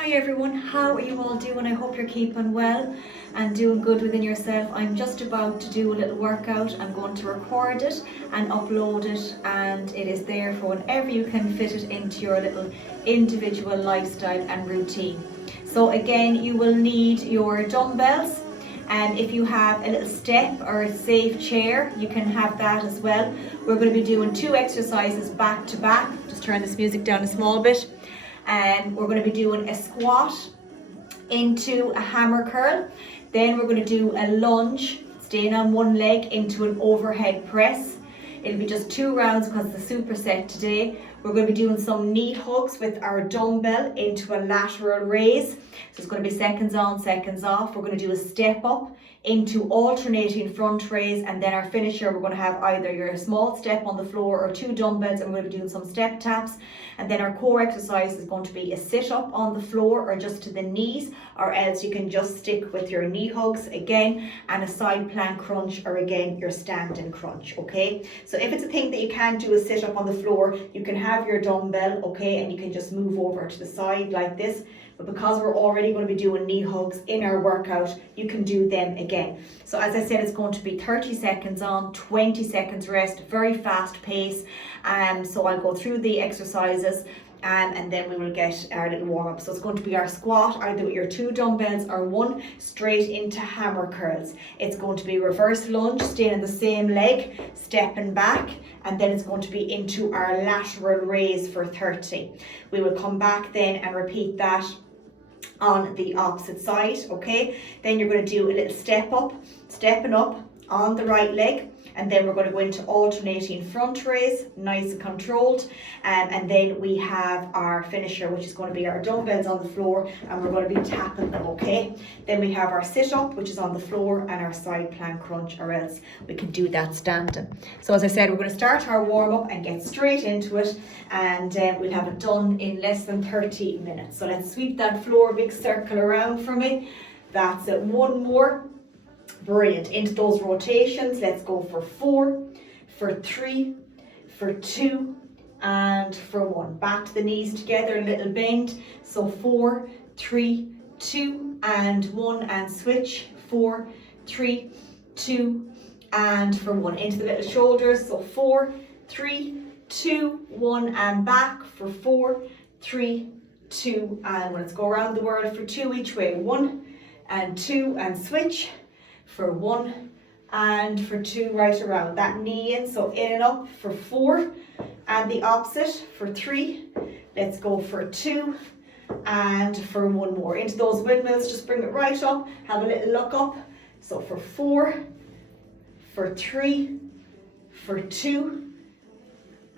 Hi everyone, how are you all doing? I hope you're keeping well and doing good within yourself. I'm just about to do a little workout. I'm going to record it and upload it, and it is there for whenever you can fit it into your little individual lifestyle and routine. So again, you will need your dumbbells, and if you have a little step or a safe chair, you can have that as well. We're going to be doing 2 exercises back to back. Just turn this music down a small bit. And we're going to be doing a squat into a hammer curl. Then we're going to do a lunge, staying on one leg, into an overhead press. It'll be just 2 rounds because it's a superset today. We're going to be doing some knee hugs with our dumbbell into a lateral raise. So it's going to be seconds on, seconds off. We're going to do a step up into alternating front raise, and then our finisher, we're going to have either your small step on the floor or 2 dumbbells, and we're going to be doing some step taps. And then our core exercise is going to be a sit up on the floor or just to the knees, or else you can just stick with your knee hugs again, and a side plank crunch, or again your standing crunch. Okay, so if it's a thing that you can't do a sit up on the floor, you can have your dumbbell, okay, and you can just move over to the side like this. But because we're already going to be doing knee hugs in our workout, you can do them again. So as I said, it's going to be 30 seconds on, 20 seconds rest, very fast pace. So I'll go through the exercises and then we will get our little warm up. So it's going to be our squat, either with your 2 dumbbells or 1, straight into hammer curls. It's going to be reverse lunge, staying in the same leg, stepping back, and then it's going to be into our lateral raise for 30. We will come back then and repeat that on the opposite side. Okay, then you're going to do a little step up, stepping up on the right leg, and then we're going to go into alternating front raise, nice and controlled, and then we have our finisher, which is going to be our dumbbells on the floor, and we're going to be tapping them. Okay, then we have our sit up, which is on the floor, and our side plank crunch, or else we can do that standing. So as I said, we're going to start our warm up and get straight into it, and we'll have it done in less than 30 minutes. So let's sweep that floor big circle around for me. That's it. 1 more. Brilliant. Into those rotations. Let's go for 4, for 3, for 2, and for 1. Back to the knees together, a little bend. So 4, 3, 2, and 1, and switch. 4, 3, 2, and for 1. Into the little shoulders. So 4, 3, 2, 1, and back for 4, 3, 2, and let's go around the world for 2 each way. 1 and 2, and switch. For 1 and for 2, right around that knee in, so in and up for 4, and the opposite for 3. Let's go for 2 and for 1 more. Into those windmills, just bring it right up, have a little look up. So for 4, for 3, for 2,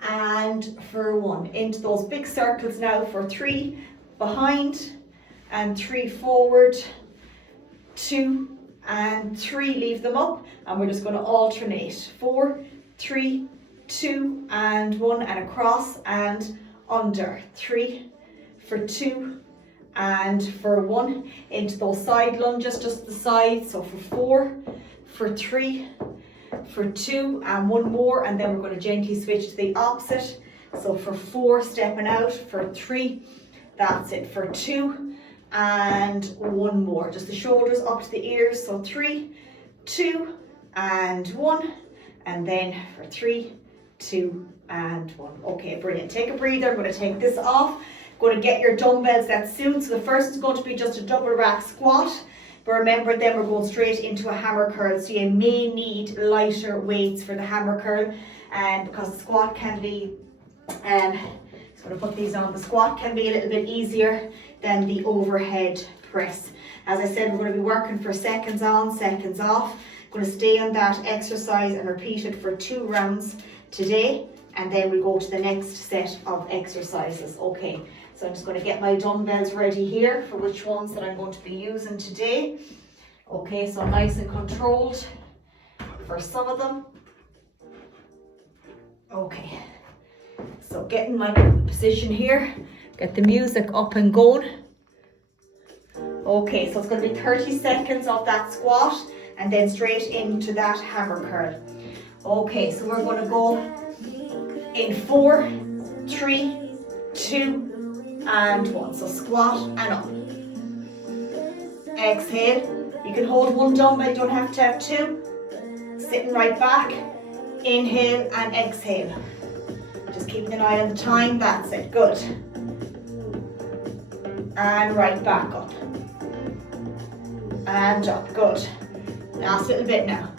and for 1. Into those big circles now for 3 behind, and 3 forward, 2 and 3, leave them up, and we're just going to alternate. 4, 3, 2, and 1, and across and under. 3, for 2, and for 1. Into those side lunges, just the side. So for 4, for 3, for 2, and 1 more, and then we're going to gently switch to the opposite. So for 4, stepping out, for 3, that's it, for 2, and 1 more. Just the shoulders up to the ears. So 3, 2, and 1, and then for 3, 2, and 1. Okay, brilliant. Take a breather. I'm going to take this off. Going to get your dumbbells that suit. So the first is going to be just a double rack squat, but remember, then we're going straight into a hammer curl. So you may need lighter weights for the hammer curl, and because the squat can be just going to put these on. The squat can be a little bit easier than the overhead press. As I said, we're going to be working for seconds on, seconds off. Going to stay on that exercise and repeat it for 2 rounds today, and then we go to the next set of exercises. Okay, so I'm just going to get my dumbbells ready here for which ones that I'm going to be using today. Okay, so nice and controlled for some of them. Okay, so getting my position here, get the music up and going. Okay, so it's going to be 30 seconds of that squat and then straight into that hammer curl. Okay, so we're going to go in 4, 3, 2, and 1. So squat and up. Exhale. You can hold one dumbbell, you don't have to have 2. Sitting right back. Inhale and exhale. Just keeping an eye on the time. That's it. Good. And right back up. And up. Good. Last little bit now.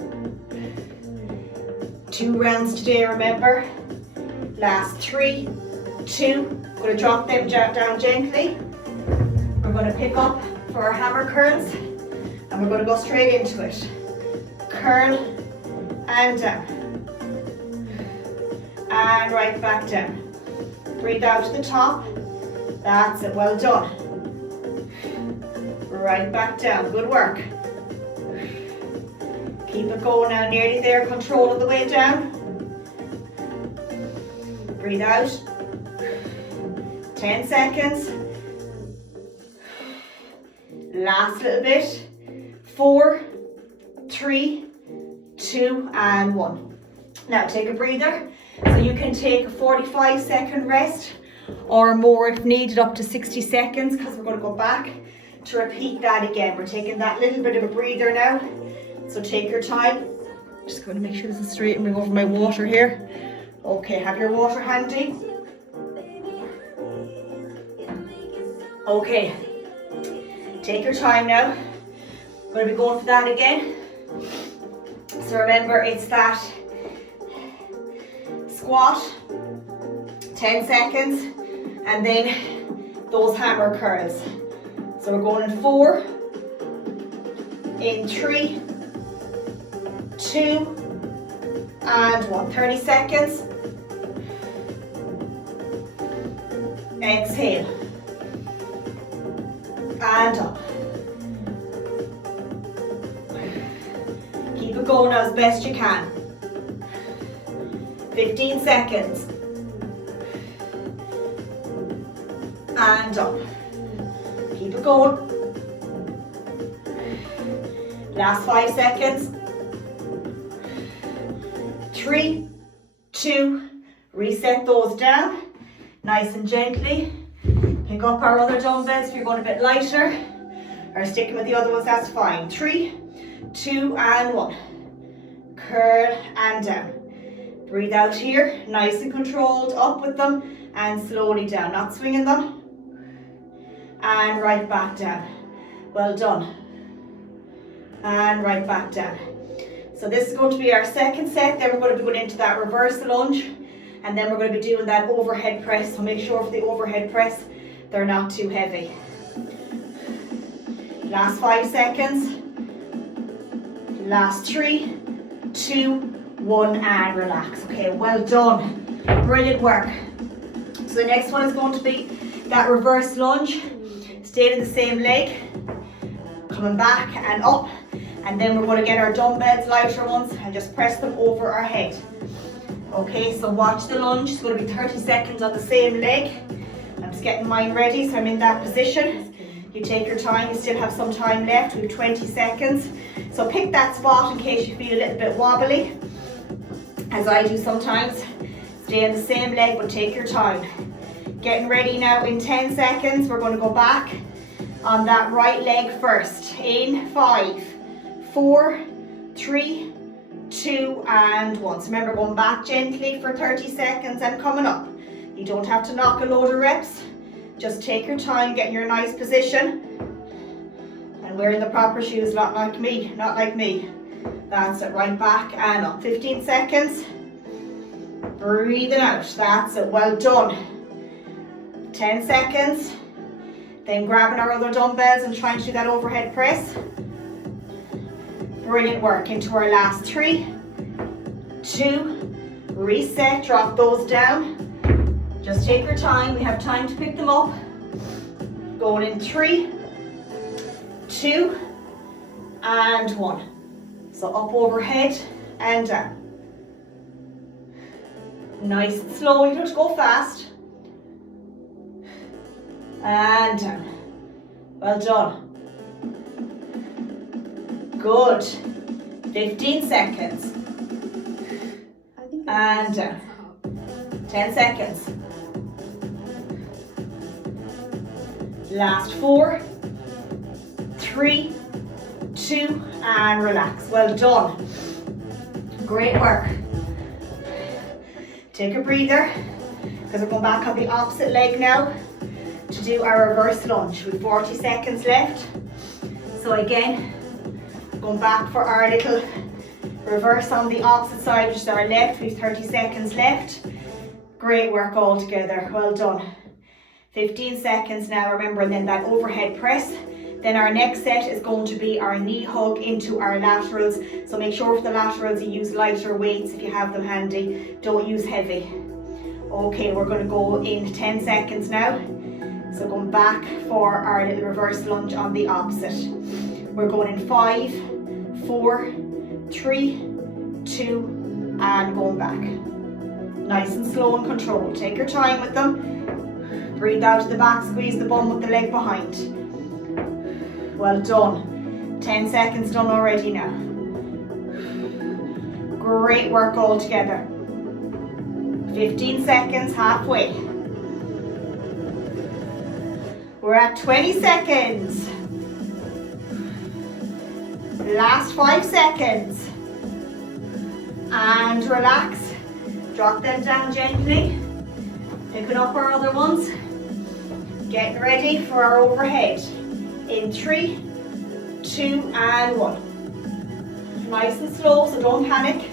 2 rounds today, remember. Last 3, 2. I'm going to drop them down gently. We're going to pick up for our hammer curls. And we're going to go straight into it. Curl and down. And right back down. Breathe out to the top. That's it. Well done. Right back down. Good work. Keep it going now. Nearly there. Control of the way down. Breathe out. 10 seconds. Last little bit. 4, 3, 2, and 1. Now take a breather. So you can take a 45-second rest or more if needed, up to 60 seconds, because we're going to go back to repeat that again. We're taking that little bit of a breather now. So take your time. Just going to make sure this is straight and bring over my water here. Okay, have your water handy. Okay, take your time now. I'm going to be going for that again. So remember, it's that squat, 10 seconds, and then those hammer curls. So we're going in 4, in 3, 2, and 1. 30 seconds. Exhale. And up. Keep it going as best you can. 15 seconds. And up. Keep it going. Last 5 seconds. 3, 2, reset those down. Nice and gently. Pick up our other dumbbells if you're going a bit lighter. Or sticking with the other ones, that's fine. 3, 2, and 1. Curl and down. Breathe out here, nice and controlled, up with them and slowly down, not swinging them. And right back down. Well done. And right back down. So this is going to be our second set, then we're going to be going into that reverse lunge, and then we're going to be doing that overhead press. So make sure for the overhead press, they're not too heavy. Last 5 seconds. Last 3, 2, 1, and relax. Okay, well done. Brilliant work. So the next one is going to be that reverse lunge. Staying in the same leg. Coming back and up. And then we're going to get our dumbbells, lighter ones, and just press them over our head. Okay, so watch the lunge. It's going to be 30 seconds on the same leg. I'm just getting mine ready, so I'm in that position. You take your time, you still have some time left. We have 20 seconds. So pick that spot in case you feel a little bit wobbly, as I do sometimes. Stay in the same leg, but take your time. Getting ready now in 10 seconds. We're going to go back on that right leg first. In 5, 4, 3, 2, and 1. So remember, going back gently for 30 seconds and coming up. You don't have to knock a load of reps. Just take your time, get in your nice position. And wearing the proper shoes, not like me, not like me. That's it, right back and up. 15 seconds. Breathing out, that's it, well done. 10 seconds. Then grabbing our other dumbbells and trying to do that overhead press. Brilliant work. Into our last 3, 2, reset, drop those down. Just take your time, we have time to pick them up. Going in 3, 2, and 1. So up overhead and down. Nice and slow, you don't have to go fast. And down. Well done. Good. 15 seconds. And down. 10 seconds. Last 4, 3, 2, and relax. Well done. Great work. Take a breather, because we're going back on the opposite leg now to do our reverse lunge. We've 40 seconds left. So again, going back for our little reverse on the opposite side, which is our left. We've 30 seconds left. Great work all together. Well done. 15 seconds now, remember, and then that overhead press. Then our next set is going to be our knee hug into our laterals. So make sure for the laterals you use lighter weights if you have them handy. Don't use heavy. Okay, we're going to go in 10 seconds now. So going back for our little reverse lunge on the opposite. We're going in 5, 4, 3, 2, and going back. Nice and slow and controlled. Take your time with them. Breathe out to the back, squeeze the bum with the leg behind. Well done. 10 seconds done already now. Great work all together. 15 seconds, halfway. We're at 20 seconds. Last 5 seconds. And relax. Drop them down gently. Picking up our other ones. Getting ready for our overhead. In 3, 2, and 1. Nice and slow, so don't panic.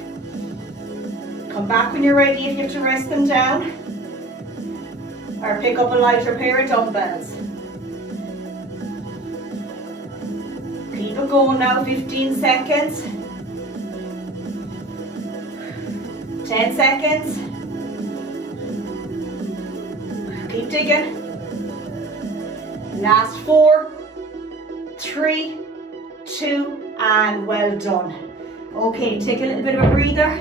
Come back when you're ready if you have to rest them down. Or pick up a lighter pair of dumbbells. Keep it going now, 15 seconds. 10 seconds. Keep digging. Last 4, 3, 2, and well done. Okay, take a little bit of a breather,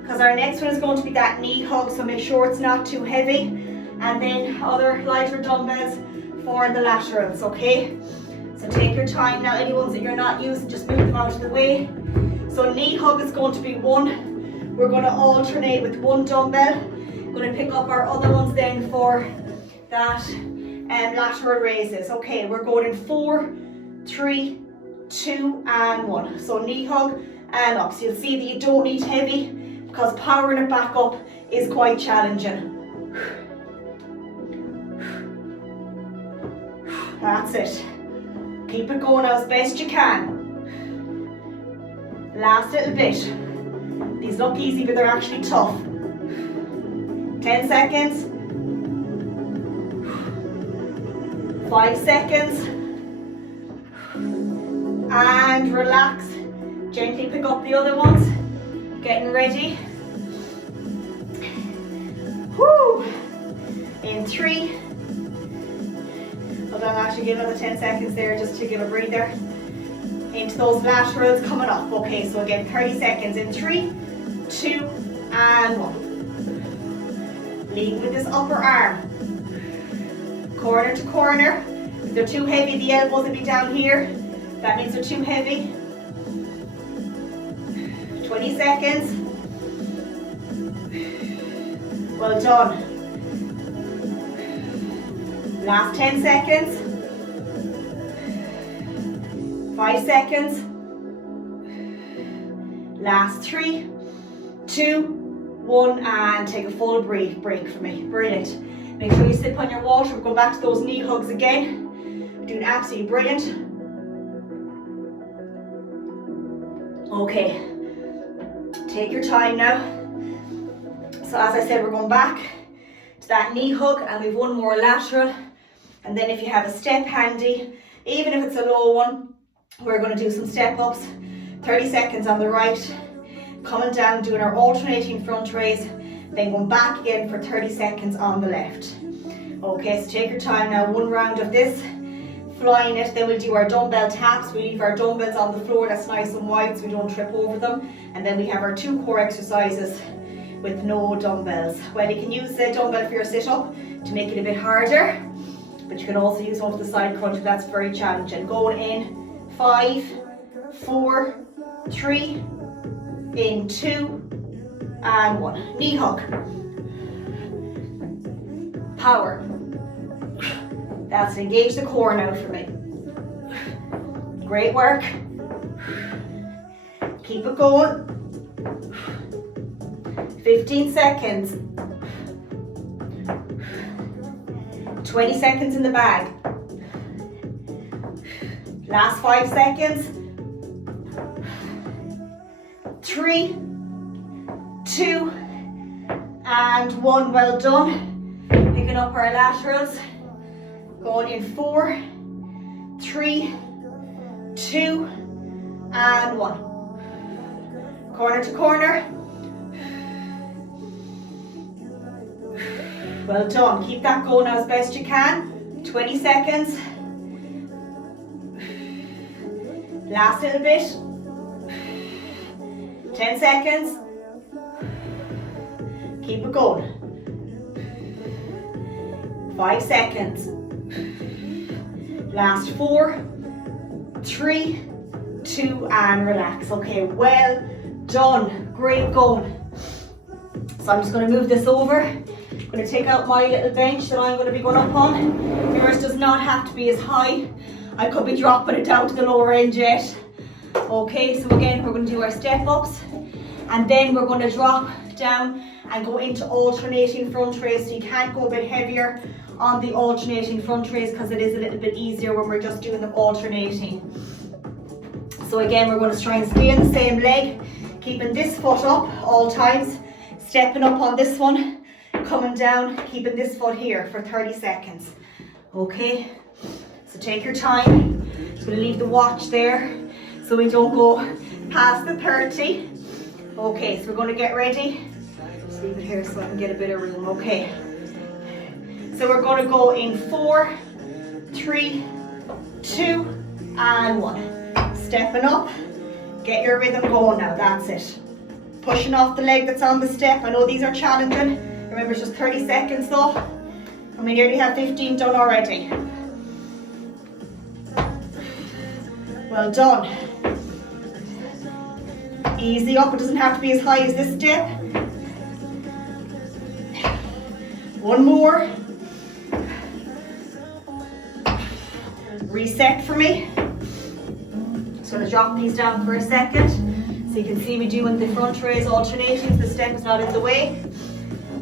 because our next one is going to be that knee hug, so make sure it's not too heavy. And then other lighter dumbbells for the laterals, okay? So take your time now. Any ones that you're not using, just move them out of the way. So knee hug is going to be 1. We're going to alternate with 1 dumbbell. Going to pick up our other ones then for that lateral raises. Okay, we're going in 4, 3, 2, and 1. So knee hug and up. So you'll see that you don't need heavy, because powering it back up is quite challenging. That's it. Keep it going as best you can. Last little bit. These look easy, but they're actually tough. 10 seconds. 5 seconds. And relax. Gently pick up the other ones. Getting ready. Woo! In 3. Hold on, I'll actually give another 10 seconds there just to give a breather. Into those laterals coming up. Okay, so again, 30 seconds in 3, 2, and 1. Lead with this upper arm. Corner to corner. If they're too heavy, the elbows will be down here. That means they're too heavy. 20 seconds. Well done. Last 10 seconds. 5 seconds. Last 3, 2, 1, and take a full break for me. Brilliant. Make sure you sip on your water. We're going back to those knee hugs again. Doing absolutely brilliant. Okay. Take your time now. So as I said, we're going back to that knee hug, and we've one more lateral. And then if you have a step handy, even if it's a low one, we're going to do some step ups. 30 seconds on the right, coming down, doing our alternating front raise, then going back again for 30 seconds on the left. Okay, so take your time now. One round of this, flying it, then we'll do our dumbbell taps. We leave our dumbbells on the floor, that's nice and wide so we don't trip over them. And then we have our 2 core exercises with no dumbbells. Well, you can use the dumbbell for your sit-up to make it a bit harder, but you can also use one for the side crunch if that's very challenging. Going in 5, 4, 3, in 2, and 1. Knee hug. Power. That's it, engage the core now for me. Great work. Keep it going. 15 seconds. 20 seconds in the bag. Last 5 seconds. 3, 2, and 1. Well done. Picking up our laterals. Going in 4, 3, 2, and 1. Corner to corner. Well done. Keep that going now as best you can. 20 seconds. Last little bit. 10 seconds. Keep it going. 5 seconds. Last 4, 3, 2, and relax. Okay, well done. Great going. So I'm just going to move this over. I'm going to take out my little bench that I'm going to be going up on. Yours does not have to be as high. I could be dropping it down to the lower end yet. Okay, so again, we're going to do our step ups, and then we're going to drop down and go into alternating front raise. So you can't go a bit heavier on the alternating front raise because it is a little bit easier when we're just doing them alternating. So again, we're going to try and stay in the same leg, keeping this foot up all times, stepping up on this one, coming down, keeping this foot here for 30 seconds. Okay, so take your time. Just going to leave the watch there so we don't go past the 30. Okay, so we're going to get ready. Just leave it here so I can get a bit of room. Okay, so we're going to go in 4, 3, 2, and 1. Stepping up. Get your rhythm going now. That's it. Pushing off the leg that's on the step. I know these are challenging. Remember, it's just 30 seconds though. And we nearly have 15 done already. Well done. Easy up. It doesn't have to be as high as this step. One more. Reset for me. Just going to drop these down for a second. So you can see me doing the front raise alternating so the step is not in the way.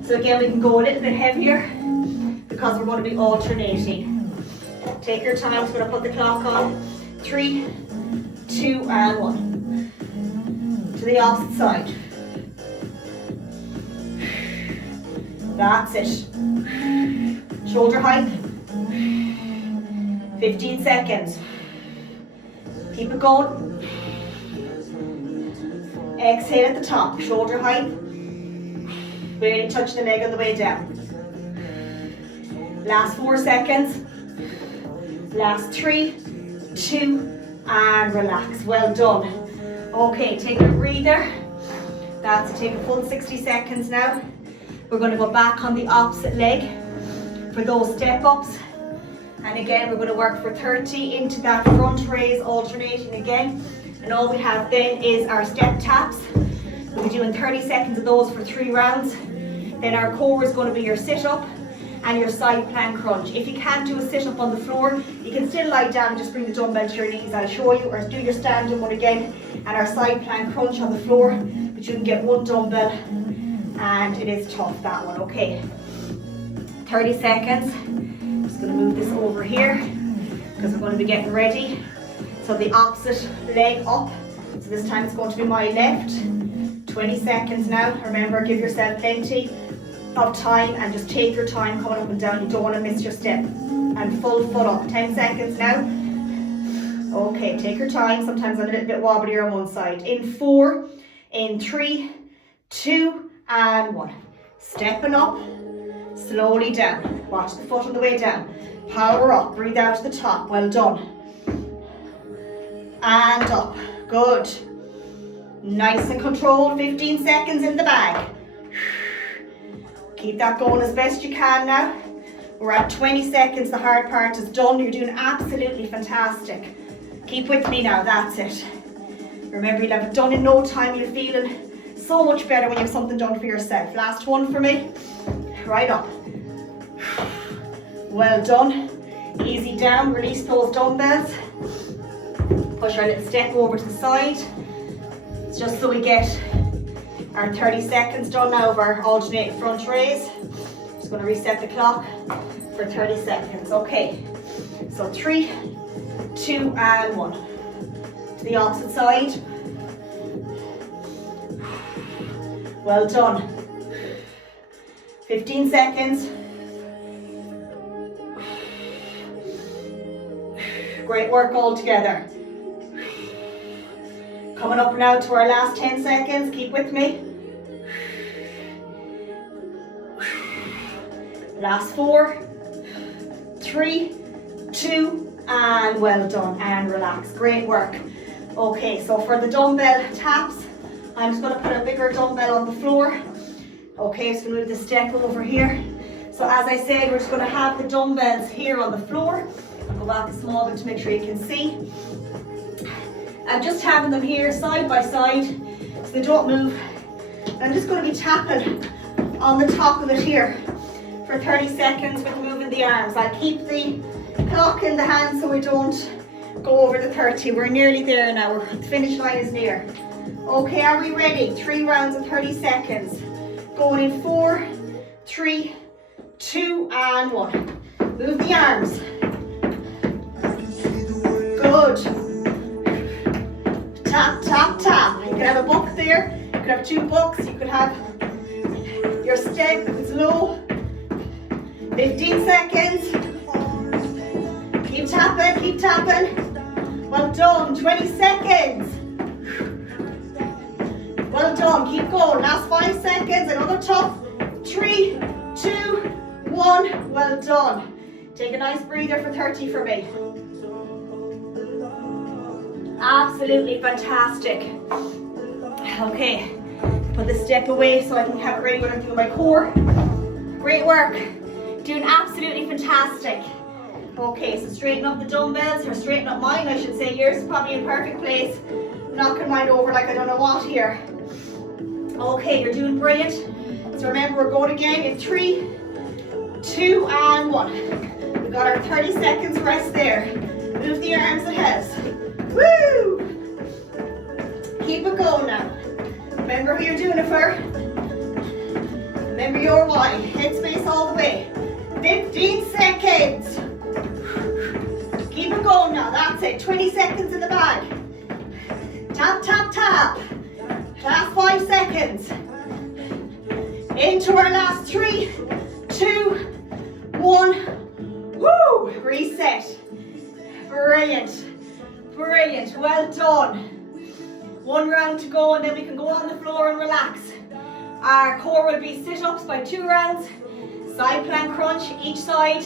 So again, we can go a little bit heavier because we're going to be alternating. Take your time. I'm just going to put the clock on. 3, 2, and 1. To the opposite side. That's it. Shoulder height. 15 seconds. Keep it going. Exhale at the top. Shoulder height. Barely touch the leg on the way down. Last 4 seconds. Last 3, 2, and relax. Well done. Okay, take a breather. That's it. Take a full 60 seconds now. We're going to go back on the opposite leg for those step ups. And again, we're going to work for 30 into that front raise, alternating again. And all we have then is our step taps. We'll be doing 30 seconds of those for 3 rounds. Then our core is going to be your sit-up and your side plank crunch. If you can't do a sit-up on the floor, you can still lie down and just bring the dumbbell to your knees. I'll show you, or do your standing one again, and our side plank crunch on the floor. But you can get 1 dumbbell, and it is tough, that one. Okay, 30 seconds. I'm just going to move this over here because we're going to be getting ready. So the opposite leg up. So this time it's going to be my left. 20 seconds now. Remember, give yourself plenty of time and just take your time coming up and down. You don't want to miss your step. And full foot up. 10 seconds now. Okay, take your time. Sometimes I'm a little bit wobblier on one side. In 4, in 3, 2, and 1. Stepping up, slowly down. Watch the foot on the way down. Power up. Breathe out to the top. Well done. And up. Good. Nice and controlled. 15 seconds in the bag. Keep that going as best you can now. We're at 20 seconds. The hard part is done. You're doing absolutely fantastic. Keep with me now. That's it. Remember, you'll have it done in no time. You're feeling so much better when you have something done for yourself. Last one for me. Right up. Well done. Easy down, release those dumbbells. Push our little step over to the side. It's just so we get our 30 seconds done now of our alternating front raise. Just going to reset the clock for 30 seconds. Okay, so 3, 2, and 1. To the opposite side. Well done. 15 seconds. Great work all together. Coming up now to our last 10 seconds. Keep with me. Last 4, 3, 2, and well done. And relax. Great work. Okay, so for the dumbbell taps, I'm just going to put a bigger dumbbell on the floor. Okay, so move the step over here. So as I said, we're just going to have the dumbbells here on the floor. I'll go back a small bit to make sure you can see. I'm just having them here side by side so they don't move. I'm just going to be tapping on the top of it here for 30 seconds with moving the arms. I'll keep the clock in the hand so we don't go over the 30. We're nearly there now. The finish line is near. Okay, are we ready? 3 rounds of 30 seconds. Going in 4, 3, 2, and 1. Move the arms. Good. Tap, tap, tap. You could have a book there. You could have 2 books. You could have your step if it's low. 15 seconds. Keep tapping, keep tapping. Well done. 20 seconds. Well done. Keep going. Last 5 seconds. Another tough. 3, 2, 1. Well done. Take a nice breather for 30 for me. Absolutely fantastic. Okay, put the step away so I can have it ready when I'm doing my core. Great work. Doing absolutely fantastic. Okay, so straighten up the dumbbells, or straighten up mine, I should say. Yours is probably in perfect place. Knocking mine over like I don't know what here. Okay, you're doing brilliant. So remember, we're going again in 3, 2, and 1. We've got our 30 seconds rest there. Move the arms ahead. Woo! Keep it going now. Remember who you're doing it for. Remember your why. Headspace all the way. 15 seconds. Keep it going now. That's it. 20 seconds in the bag. Tap, tap, tap. Last 5 seconds. Into our last 3, 2, 1. Woo! Reset. Brilliant. Brilliant. Well done. 1 round to go and then we can go on the floor and relax. Our core will be sit-ups by 2 rounds. Side plank crunch each side.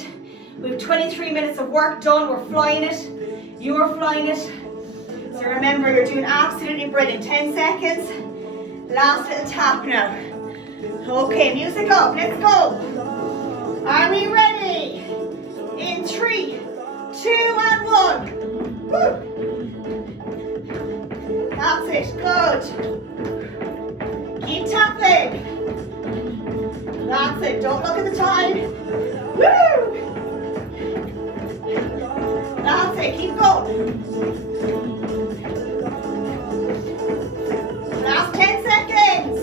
We have 23 minutes of work done. We're flying it. You're flying it. So remember, you're doing absolutely brilliant. 10 seconds. Last little tap now. Okay, music up. Let's go. Are we ready? In 3, 2, and 1. Woo. That's it. Good. Keep tapping. That's it. Don't look at the time. Woo! That's it. Keep going. Last 10 seconds.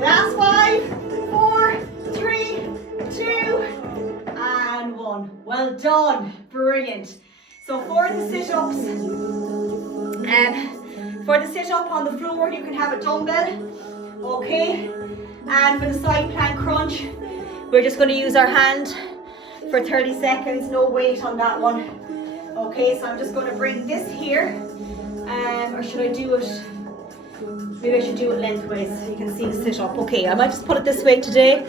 Last 5, 4, 3, 2, and 1. Well done. Brilliant. So for the sit-ups, on the floor, you can have a dumbbell, okay? And for the side plank crunch, we're just going to use our hand for 30 seconds, no weight on that one. Okay, so I'm just going to bring this here, or should I do it, maybe I should do it lengthways so you can see the sit-up. Okay, I might just put it this way today,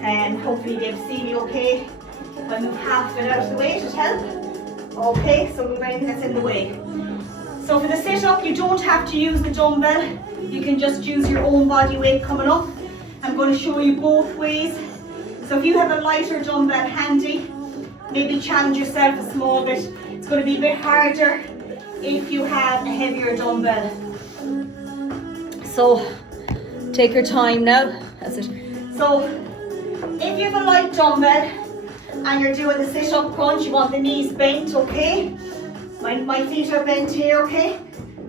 and hopefully you'll be able to see me okay. If I move half of it out of the way, it should help. Okay, so move anything that's in the way. So for the sit-up, you don't have to use the dumbbell. You can just use your own body weight coming up. I'm going to show you both ways. So if you have a lighter dumbbell handy, maybe challenge yourself a small bit. It's going to be a bit harder if you have a heavier dumbbell. So take your time now. That's it. So If you have a light dumbbell and you're doing the sit-up crunch, you want the knees bent, okay? My feet are bent here, okay?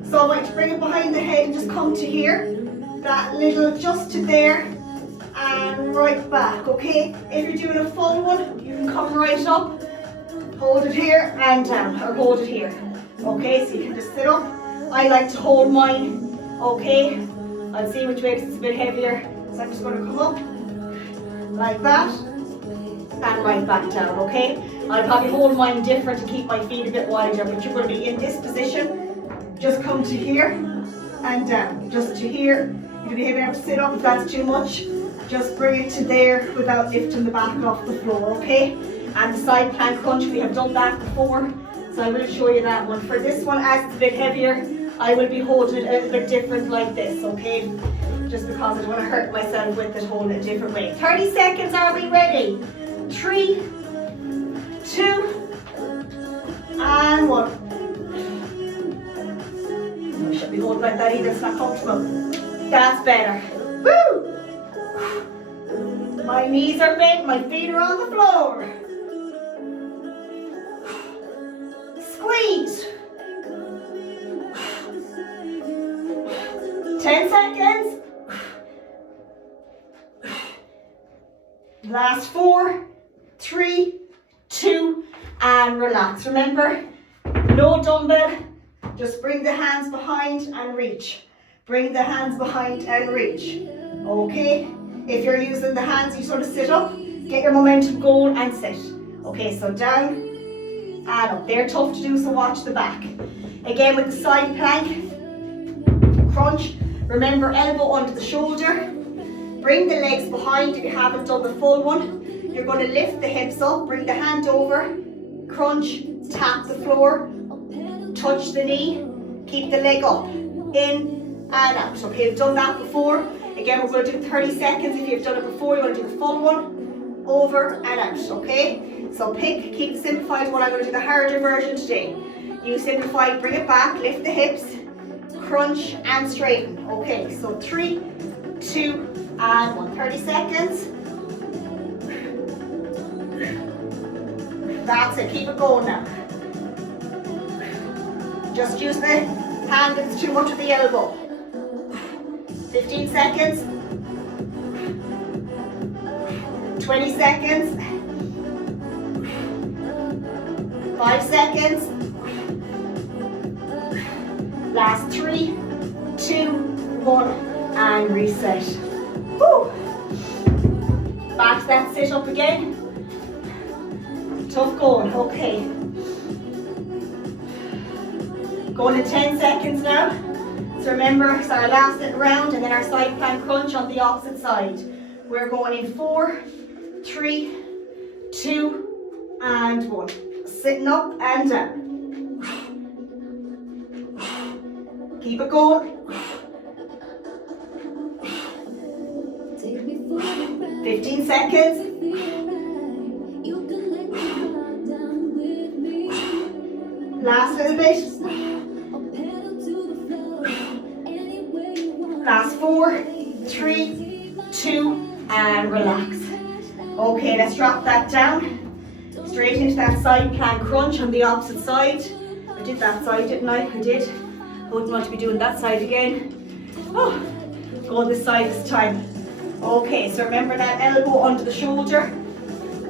So I want to bring it behind the head and just come to here. That little just to there and right back, okay? If you're doing a full one, you can come right up, hold it here and down, or hold it here. Okay, so you can just sit up. I like to hold mine, okay? I'll see which way because it's a bit heavier. So I'm just going to come up like that and right back down, okay? I'll probably hold mine different to keep my feet a bit wider, but you're going to be in this position. Just come to here and down, just to here. You can be able to sit up if that's too much. Just bring it to there without lifting the back off the floor, okay? And the side plank crunch, we have done that before, so I will show you that one. For this one, as it's a bit heavier, I will be holding it a little bit different like this, okay? Just because I don't want to hurt myself with it, holding it a different way. 30 seconds, are we ready? 3, 2, and 1. I shouldn't be holding like that either, it's not comfortable. That's better. Woo! My knees are bent, my feet are on the floor. Squeeze. 10 seconds. Last 4, 3, 2, and relax. Remember, no dumbbell. Just bring the hands behind and reach. Bring the hands behind and reach. Okay? If you're using the hands, you sort of sit up. Get your momentum going and sit. Okay, so down and up. They're tough to do, so watch the back. Again with the side plank. Crunch. Remember, elbow under the shoulder. Bring the legs behind if you haven't done the full one. You're going to lift the hips up. Bring the hand over. Crunch. Tap the floor. Touch the knee. Keep the leg up. In and out. Okay, we've done that before. Again, we're going to do 30 seconds. If you've done it before, you want to do the full one. Over and out, okay? So pick, keep it simplified one. I'm going to do the harder version today. You simplify, bring it back, lift the hips, crunch and straighten. Okay, so 3, 2, and 1. 30 seconds. That's it, keep it going now. Just use the hand, it's too much with the elbow. 15 seconds. 20 seconds. 5 seconds. Last 3, 2, 1, and reset. Woo. Back to that sit up again. Tough going, okay. Going to 10 seconds now. So remember, it's our last little round and then our side plank crunch on the opposite side. We're going in 4, 3, 2, and 1. Sitting up and down. Keep it going. 15 seconds. Last little bit. Last 4, 3, 2, and relax. Okay, let's drop that down. Straight into that side plank crunch on the opposite side. I did that side, didn't I? I did. I wouldn't want to be doing that side again. Oh, go on this side this time. Okay, so remember that elbow under the shoulder.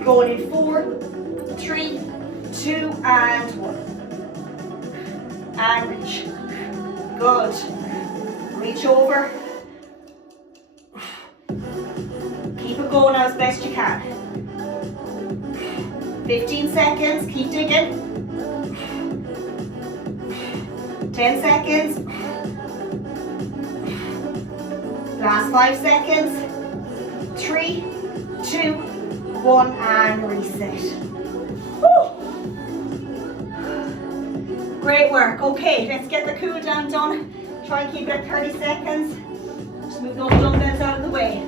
Going in 4, 3, 2, and 1. And reach. Good. Reach over. Keep it going as best you can. 15 seconds, keep digging. 10 seconds. Last 5 seconds. 3, 2, 1, and reset. Woo. Great work. Okay, let's get the cool down done. Try and keep it at 30 seconds. Just move those dumbbells out of the way.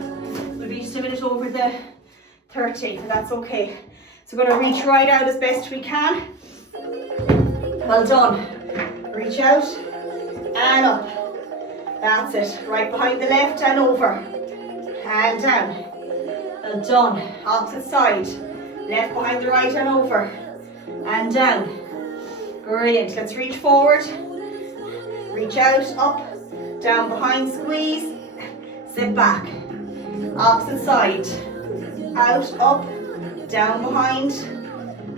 We'll be just a minute over the 30, but that's okay. So we're going to reach right out as best we can. Well done. Reach out and up. That's it. Right behind the left and over. And down. Well done. Opposite side. Left behind the right and over. And down. Brilliant. Let's reach forward. Reach out, up, down behind, squeeze. Sit back. Opposite side. Out, up, down behind.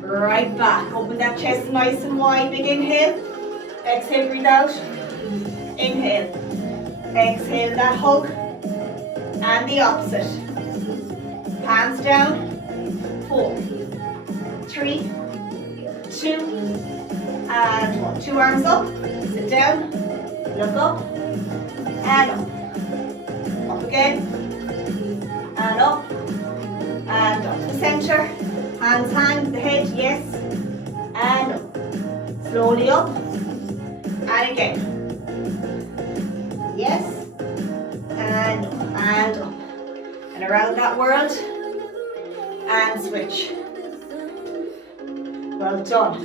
Right back. Open that chest nice and wide. Big inhale. Exhale, breathe out. Inhale. Exhale, that hug. And the opposite. Hands down. 4, 3, 2, and 1. 2 arms up. Sit down. Look up. And up. Up again. And up. And up. The center. Hands hang the head. Yes. And up. Slowly up. And again. Yes. And up. And up. And around that world. And switch. Well done.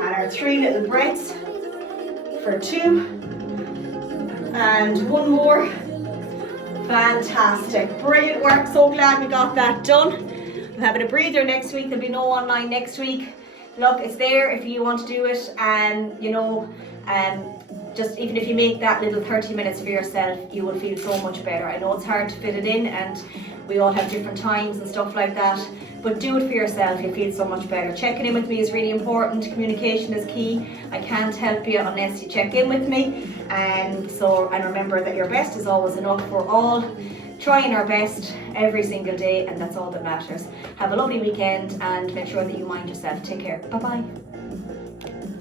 And our 3 little breaths for 2. And 1 more. Fantastic. Brilliant work. So glad we got that done. I'm having a breather next week. There'll be no online next week. Look, it's there if you want to do it, and you know, just even if you make that little 30 minutes for yourself, you will feel so much better. I know it's hard to fit it in, and we all have different times and stuff like that, but do it for yourself. You'll feel so much better. Checking in with me is really important. Communication is key. I can't help you unless you check in with me. And remember that your best is always enough. We're all trying our best every single day, and that's all that matters. Have a lovely weekend and make sure that you mind yourself. Take care. Bye bye.